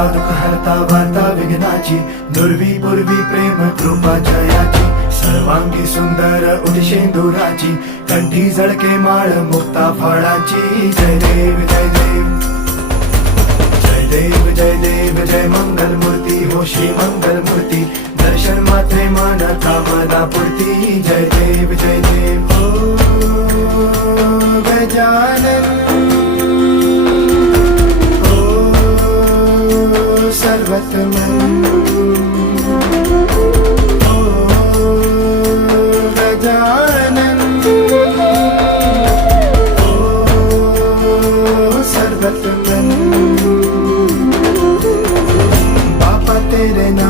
हरता दुःख हरता वार्ता विघ्नाची, दुर्वी पूर्वी प्रेम कृपा जयाची, सर्वांगी सुंदर उदिशेंदुराची, कंठी झळके माळ मुक्ता फळाची. जय देव जय देव जय देव जय देव जय मंगल मूर्ती हो श्री मंगल मूर्ती, दर्शन मात्रे मन कामना पूर्ती. जय देव जय देव ओ गजानन ओ सर्वतमन ओ गजानन ओ सर्वतमन. तेरे नाम